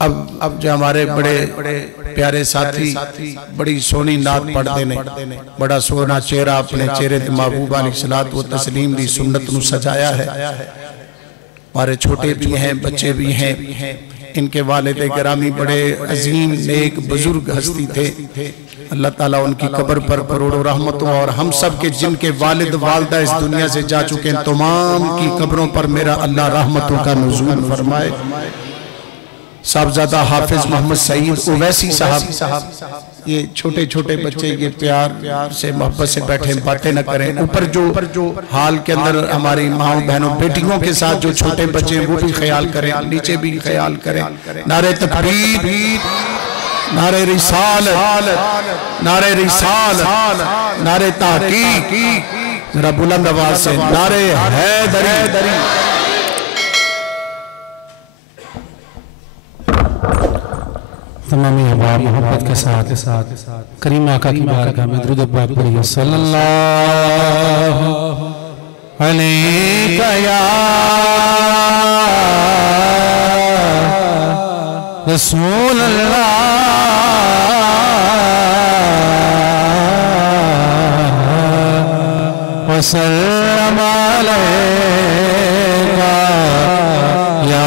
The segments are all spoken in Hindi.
अब जो हमारे बड़े प्यारे साथी बड़ी सोहनी नात पढ़ते ने, बड़ा सोहना चेहरा अपने चेहरे ते महबूब अलैहिस्सलातु व तस्लीम दी सुन्नत नूं सजाया है। हमारे छोटे भी हैं, बच्चे भी हैं। इनके वालिद गिरामी बड़े अजीम नेक बुजुर्ग हस्ती थे। अल्लाह ताला उनकी कब्र पर करोड़ों रहमतों और हम सब के जिनके वालिद वालदा इस दुनिया से जा चुके हैं तमाम की कब्रों पर मेरा अल्लाह रहमतों का नुज़ूल फरमाए। साहबजादा हाफिज मोहम्मद सईद ओवैसी साहब, ये छोटे छोटे बच्चे ये प्यार से मोहब्बत से बैठे, बातें न करें। ऊपर जो हाल के अंदर हमारी माओ बहनों बेटियों के साथ जो छोटे बच्चे हैं वो भी ख्याल करें, नीचे भी ख्याल करें। नारे तकबीर, नारे रिसालत, नारे रिसालत, नारे तहकीक, जरा बुलंद आवाज से नारे हैदरी। तमामी अहबाब मोहब्बत के साथ करीम आका की बारगाह में दुरूद पाक पढ़िए। सल्लल्लाहु अलैहि या रसूल अल्लाह व सल्लम अलैका या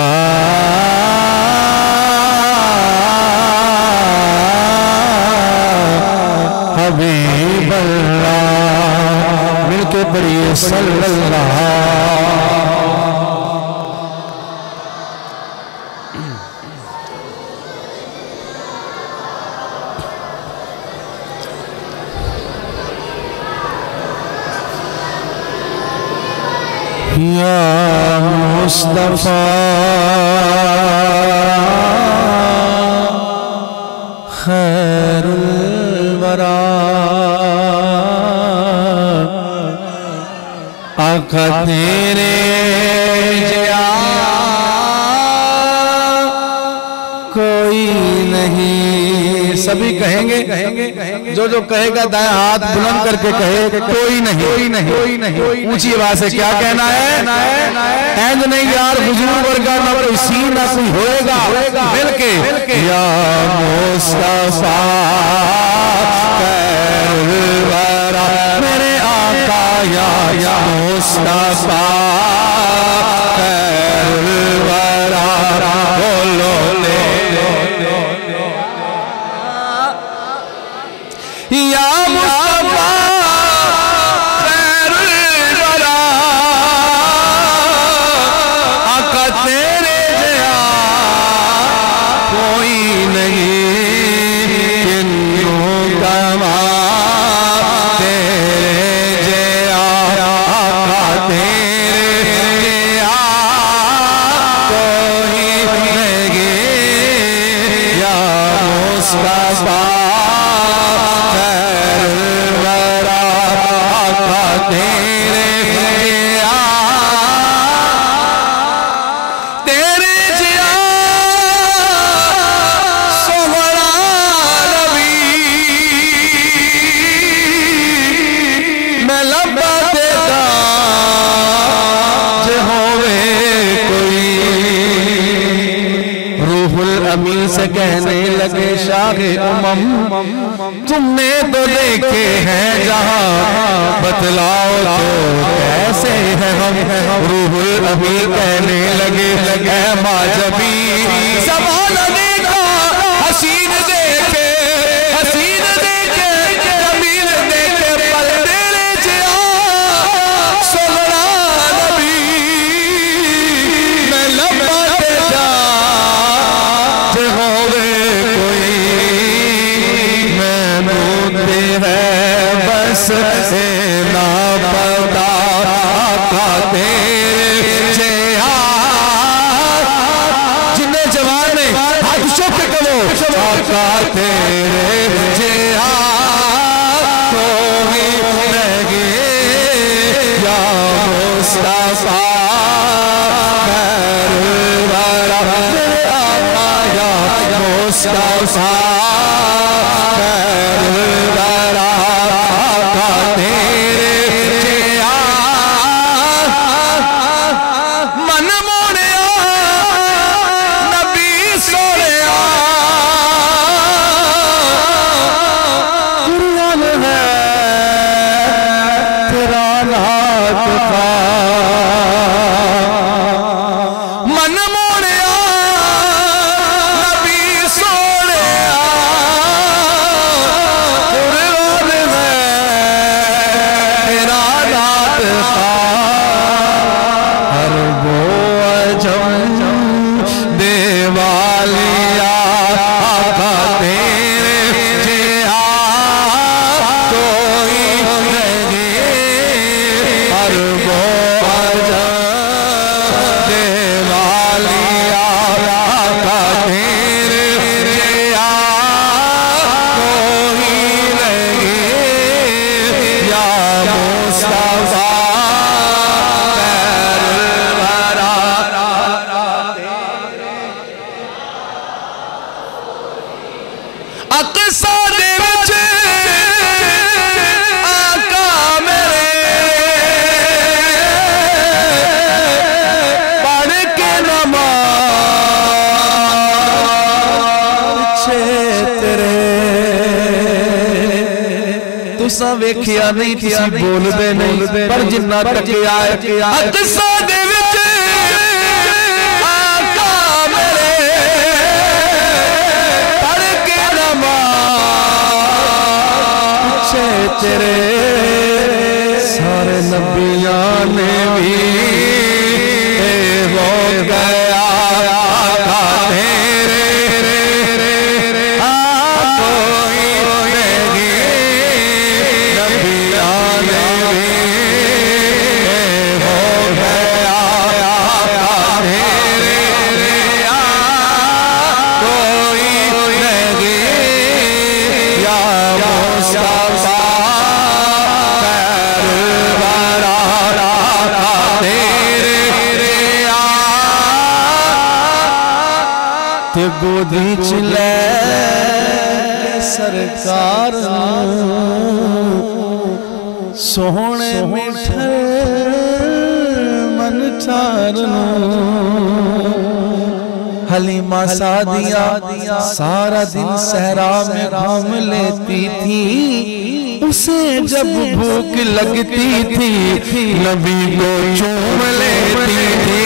हबीब अल्लाह। मिलके पढ़िए सल्लल्लाहु। या मुस्तफा खैरुल वरा, आका तेरे जिया कोई नहीं। सभी कहेंगे, जो कहेगा दाएं हाथ बुलंद करके कहे कोई नहीं, कोई नहीं, कोई नहीं। ऊंची आवाज से क्या कहना है? एंड नहीं यार, बुजुर्ग वर्गा ना कोई सी ना कोई होएगा। मिलके या मुस्तफा खैरुल वरा, मेरे आका या मुस्तफा खैरुल वरा। बोलो ले या मुस्तफा खैरुल वरा, आका तेरे जया कोई नहीं। किन्नू कमा तेरे जया, आका तेरे जया कोई नहीं। या मुस्तफा से कहने लगे शाहे उमम, तुमने तो देखे हैं जहां, बतलाओ तो कैसे हैं हम। रूहुल अमी कहने लगे माजबी सवाल देखा, हसीन देखे, हसीन देखे, जमील देखे, पल तेरे जिया सोहरा नबी। मैं लम्बा तेरा ना पता, आका तेरे जया। जिन्हें जवान ने हाथ चुप के कहो, आका तेरे जया कोई नहीं। या मुस्तफा खैरुल वरा, आका या मुस्तफा खैरुल वरा, मन मोड़िया नबी सोहणिया अक़सा दे विच आका मेरे पढ़ के नमाज़ तेरे तुसा वेखिया नहीं तुसी बोलदे नहीं पर जिन्ना टकिया अक़सा दे विच आका मेरे पढ़ के नमाज़ तेरे सारे नबियां ने भी हो गया गोदी चले सरकार सोहने मिठे मन चारनो हलीमा सादिया सारा दिन सहरा में घूम लेती थी उसे जब भूख लगती थी नबी को चूम लेती थी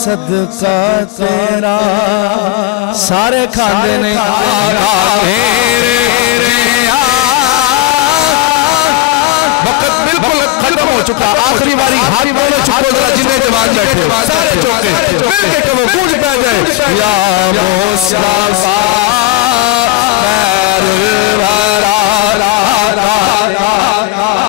सदका तेरा सारे खांदे ने वक्त बिल्कुल खत्म हो चुका आखिरी बारी हाथ बोलो चुको जरा जिन्हें जवान बैठे सारे चौके मिलके कहो गूंज पै जाए या मुस्तफा